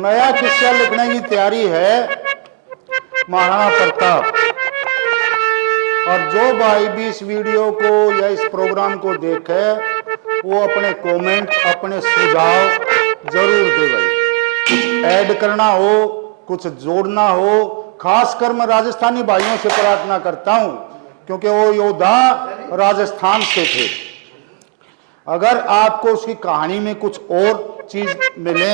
नया किस्सा लिखने की तैयारी है महाराणा प्रताप। और जो भाई भी इस वीडियो को या इस प्रोग्राम को देखे वो अपने कमेंट, अपने सुझाव जरूर दे भाई। कुछ ऐड करना हो, कुछ जोड़ना हो, खासकर मैं राजस्थानी भाइयों से प्रार्थना करता हूं क्योंकि वो योद्धा राजस्थान से थे। अगर आपको उसकी कहानी में कुछ और चीज मिले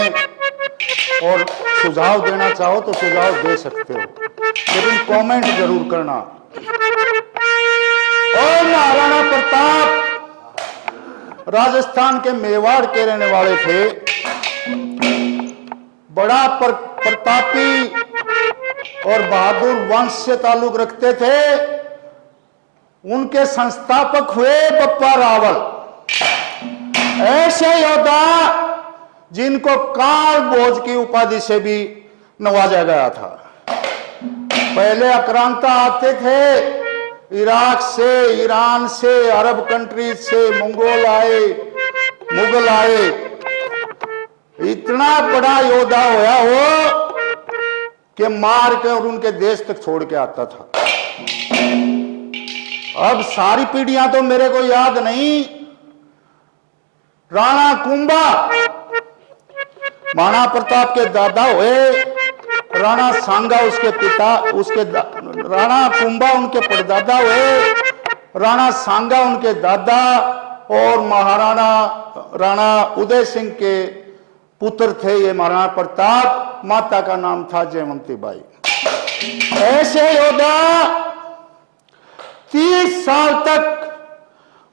और सुझाव देना चाहो तो सुझाव दे सकते हो, लेकिन कमेंट जरूर करना। और महाराणा प्रताप राजस्थान के मेवाड़ के रहने वाले थे। बड़ा प्रतापी और बहादुर वंश से ताल्लुक रखते थे। उनके संस्थापक हुए बप्पा रावल, ऐसे योद्धा जिनको काल भोज की उपाधि से भी नवाजा गया था। पहले आक्रांता आते थे इराक से, ईरान से, अरब कंट्रीज से, मुगल आए। इतना बड़ा योद्धा होया वो कि मार के और उनके देश तक छोड़ के आता था। अब सारी पीढ़ियां तो मेरे को याद नहीं। राणा कुंभा महाराणा प्रताप के दादा हुए, राणा सांगा उसके पिता, राणा कुंभा उनके परदादा हुए, राणा सांगा उनके दादा, और महाराणा राणा उदय सिंह के पुत्र थे ये महाराणा प्रताप। माता का नाम था जयवंती बाई। ऐसे योद्धा 30 साल तक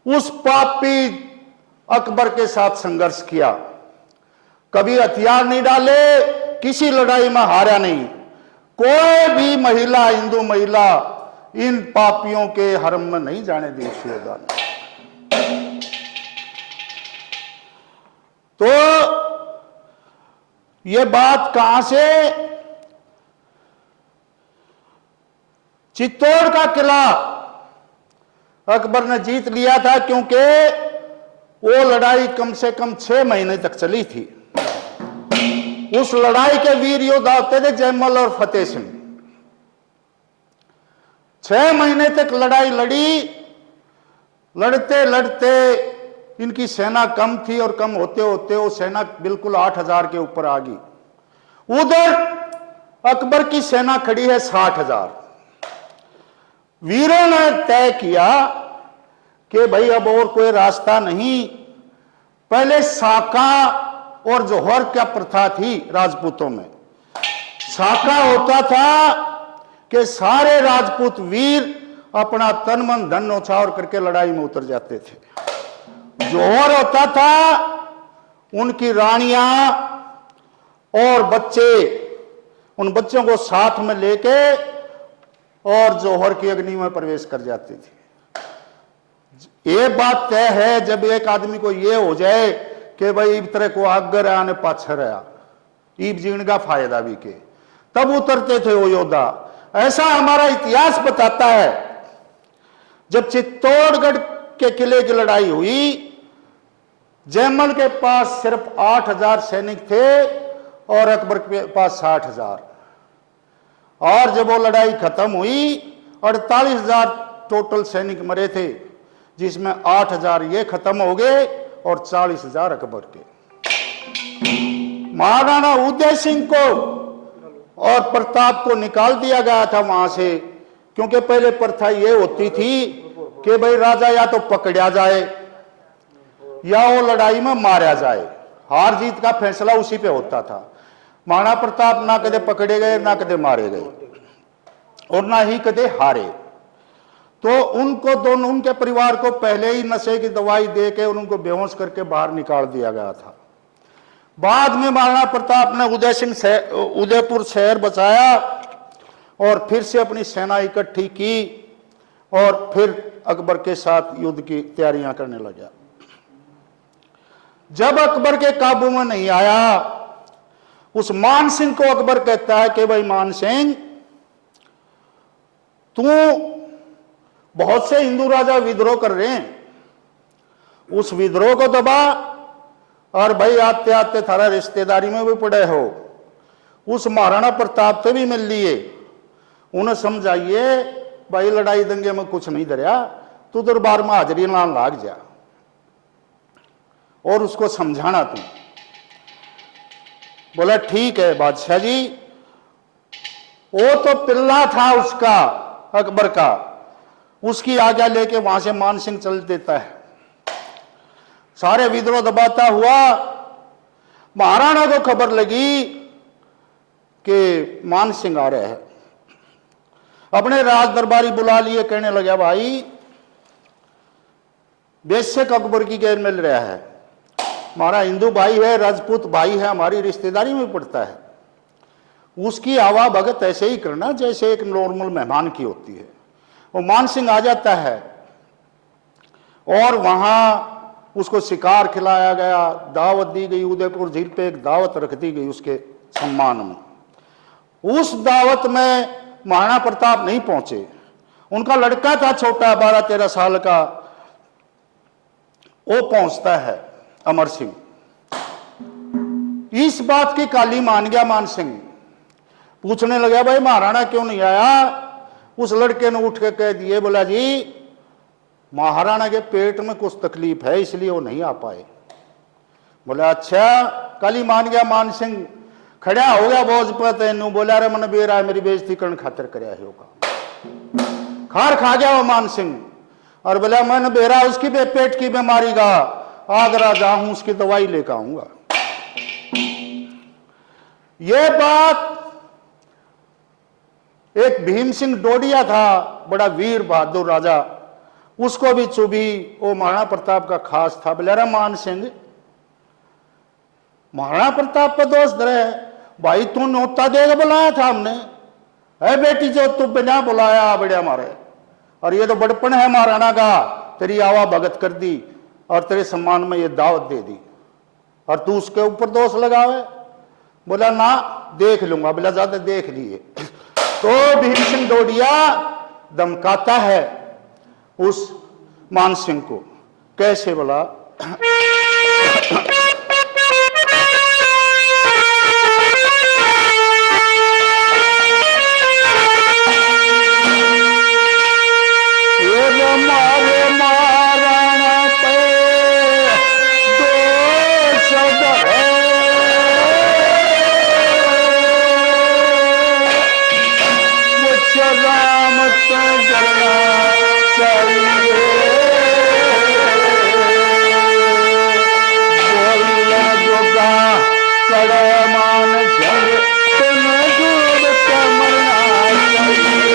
उस पापी अकबर के साथ संघर्ष किया। कभी हथियार नहीं डाले, किसी लड़ाई में हारा नहीं। कोई भी महिला, हिंदू महिला इन पापियों के हरम में नहीं जाने दी उस योद्धा ने। तो ये बात कहां से? चित्तौड़ का किला अकबर ने जीत लिया था क्योंकि वो लड़ाई कम से कम 6 महीने तक चली थी। उस लड़ाई के वीर योद्धा होते थे जयमल और फतेह सिंह। 6 महीने तक लड़ाई लड़ी। लड़ते लड़ते इनकी सेना कम थी और कम होते होते वो सेना बिल्कुल 8000 के ऊपर आ गई। उधर अकबर की सेना खड़ी है 60,000। वीरों ने तय किया कि भाई अब और कोई रास्ता नहीं। पहले साका और जौहर क्या प्रथा थी राजपूतों में। साका होता था कि सारे राजपूत वीर अपना तन मन धन न्यौछावर करके लड़ाई में उतर जाते थे। जौहर होता था उनकी रानियां और बच्चे, उन बच्चों को साथ में लेके और जौहर की अग्नि में प्रवेश कर जाते थे। ये बात तय है जब एक आदमी को ये हो जाए कि भाई इब तरह को आगर आने पाछर आया, ईब जीण का फायदा भी के, तब उतरते थे वो योद्धा। ऐसा हमारा इतिहास बताता है। जब चित्तौड़गढ़ के किले की लड़ाई हुई, जयमल के पास सिर्फ 8000 सैनिक थे और अकबर के पास 60,000। और जब वो लड़ाई खत्म हुई 48,000 टोटल सैनिक मरे थे, जिसमें 8,000 ये खत्म हो गए और 40,000 अकबर के। महाराणा उदय सिंह को और प्रताप को निकाल दिया गया था वहां से, क्योंकि पहले प्रथा ये होती थी कि भाई राजा या तो पकड़ा जाए या वो लड़ाई में मारा जाए। हार जीत का फैसला उसी पे होता था। महाराणा प्रताप ना कदे पकड़े गए, ना कदे मारे गए और ना ही कदे हारे। तो उनको दोनों, उनके परिवार को पहले ही नशे की दवाई दे के उनको बेहोश करके बाहर निकाल दिया गया था। बाद में महाराणा प्रताप ने उदयपुर शहर बचाया और फिर से अपनी सेना इकट्ठी की और फिर अकबर के साथ युद्ध की तैयारियां करने लगा। जब अकबर के काबू में नहीं आया, उस मान सिंह को अकबर कहता है कि भाई मान सिंह, तू, बहुत से हिंदू राजा विद्रोह कर रहे हैं, उस विद्रोह को दबा और भाई आते आते थारा रिश्तेदारी में भी पड़े हो, उस महाराणा प्रताप से भी मिल लिए। उन्हें समझाइए भाई लड़ाई दंगे में कुछ नहीं धरिया, तू दरबार में हाजरी लान लाग जा, और उसको समझाना तू। बोला ठीक है बादशाह जी। वो तो पिल्ला था उसका, अकबर का, उसकी आज्ञा लेके वहां से मान सिंह चल देता है। सारे विद्रोह दबाता हुआ महाराणा को खबर लगी कि मान सिंह आ रहे हैं। अपने राज दरबारी बुला लिए, कहने लगा भाई बेशक अकबर की गैर मिल रहा है, हमारा हिंदू भाई है, राजपूत भाई है, हमारी रिश्तेदारी में पड़ता है, उसकी आवा भगत ऐसे ही करना जैसे एक नॉर्मल मेहमान की होती है। वो मान सिंह आ जाता है और वहां उसको शिकार खिलाया गया, दावत दी गई, उदयपुर झील पे एक दावत रख दी गई उसके सम्मान में। उस दावत में महाराणा प्रताप नहीं पहुंचे, उनका लड़का था छोटा 12-13 साल का, वो पहुंचता है अमर सिंह। इस बात की काली मान गया मान सिंह, पूछने लगा भाई महाराणा क्यों नहीं आया। उस लड़के ने उठ के कह दिए, बोला जी महाराणा के पेट में कुछ तकलीफ है इसलिए वो नहीं आ पाए। बोला अच्छा। काली मान गया मान सिंह, खड़ा हो गया बोझ पर तेनू, बोला रे मन बेरा मेरी बेइज्जती करने खातिर करया होगा। खार खा गया वो मान सिंह और बोला मन बेरा उसकी पेट की बीमारी का, आगरा जाऊं उसकी दवाई लेकर आऊंगा। यह बात एक भीम सिंह डोडिया था, बड़ा वीर बहादुर राजा, उसको भी चुभी। वो महाराणा प्रताप का खास था। बोला रे मान सिंह महाराणा प्रताप पर दोष धरे, भाई तू न्योता देगा बुलाया था हमने, है बेटी जो तू बिना बुलाया बढ़िया मारे, और ये तो बड़पन है महाराणा का, तेरी आवा भगत कर दी और तेरे सम्मान में ये दावत दे दी और तू उसके ऊपर दोष लगावे। बोला ना देख लूंगा। बोला ज्यादा देख लिए। तो भीम सिंह डोडिया धमकाता है उस मान सिंह को। कैसे? बोला मारे महाराणा पे दोष है, मुझे राम तो डरना चाहिए, बोलना जोगा कड़े मान सिंह तुम दूर का मरना चाहिए।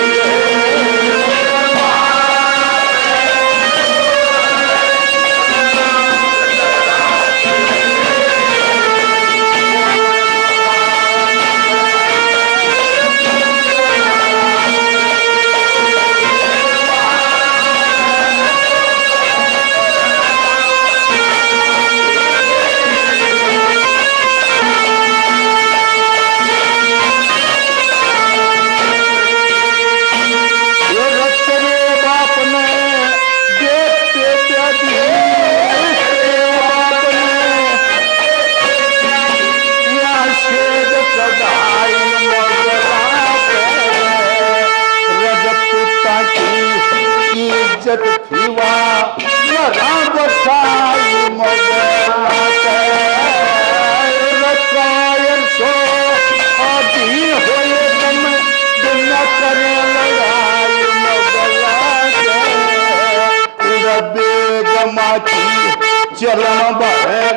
इज्जत थी रकायर सो आदि होए दम दुनिया करे लड़ाई मोगला बेगमा की चलन बहे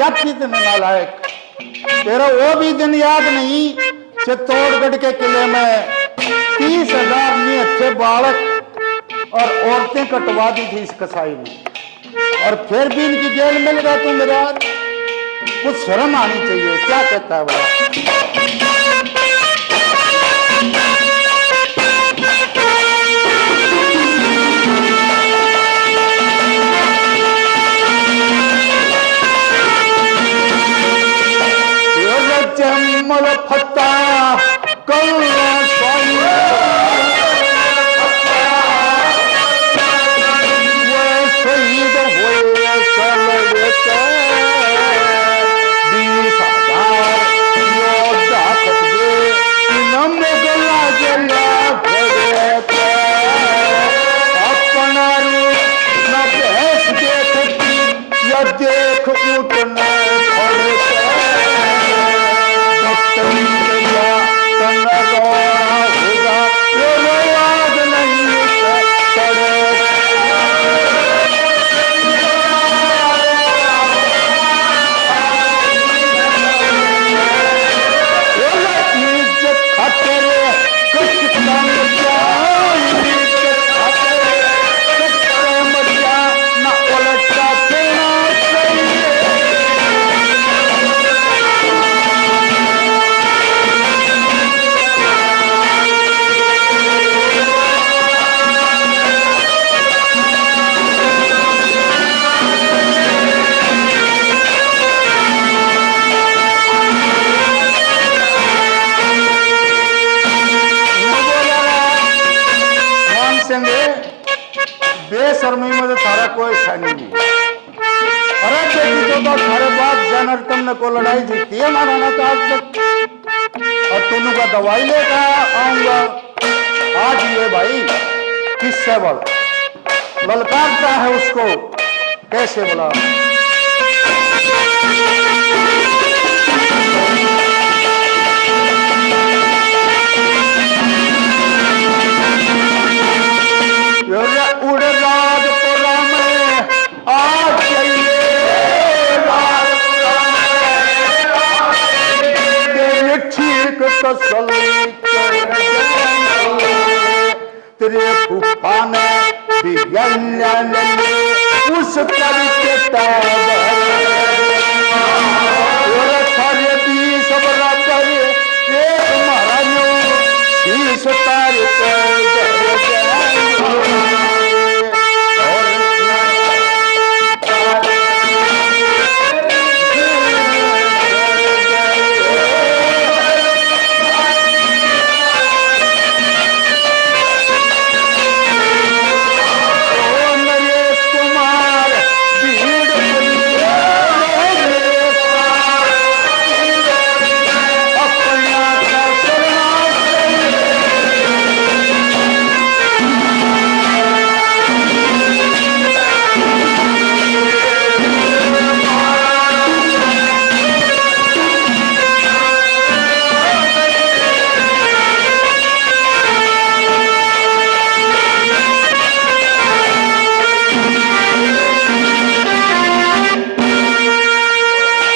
कितने नालायक, तेरा वो भी दिन याद नहीं चित्तौड़गढ़ के किले में 30,000 अच्छे बालक और औरतें कटवा दी थी इस कसाई ने, और फिर भी इनकी जेल मिल रहा तू मेरा, कुछ शर्म आनी चाहिए। क्या कहता है बड़ा? जमल फत्ता कल शहीद हुए चल 20,000 योद्धा खपगे मुगला जला अपना रूप न भैंस देखती या देख उठना बेशर्मी में तो सारा कोई शानी नहीं। अरे बेटी तो सारे बात जानर तुमने को लड़ाई जीती है महाराणा तो आज तक, और तुम का दवाई लेकर आऊंगा आज ये भाई किससे बोला ललकारता है उसको, कैसे बोला? उड़ राजपुरा में आ जाइए, तेरे ठीक तसल्ली तेरे फूफा ने भी उस करके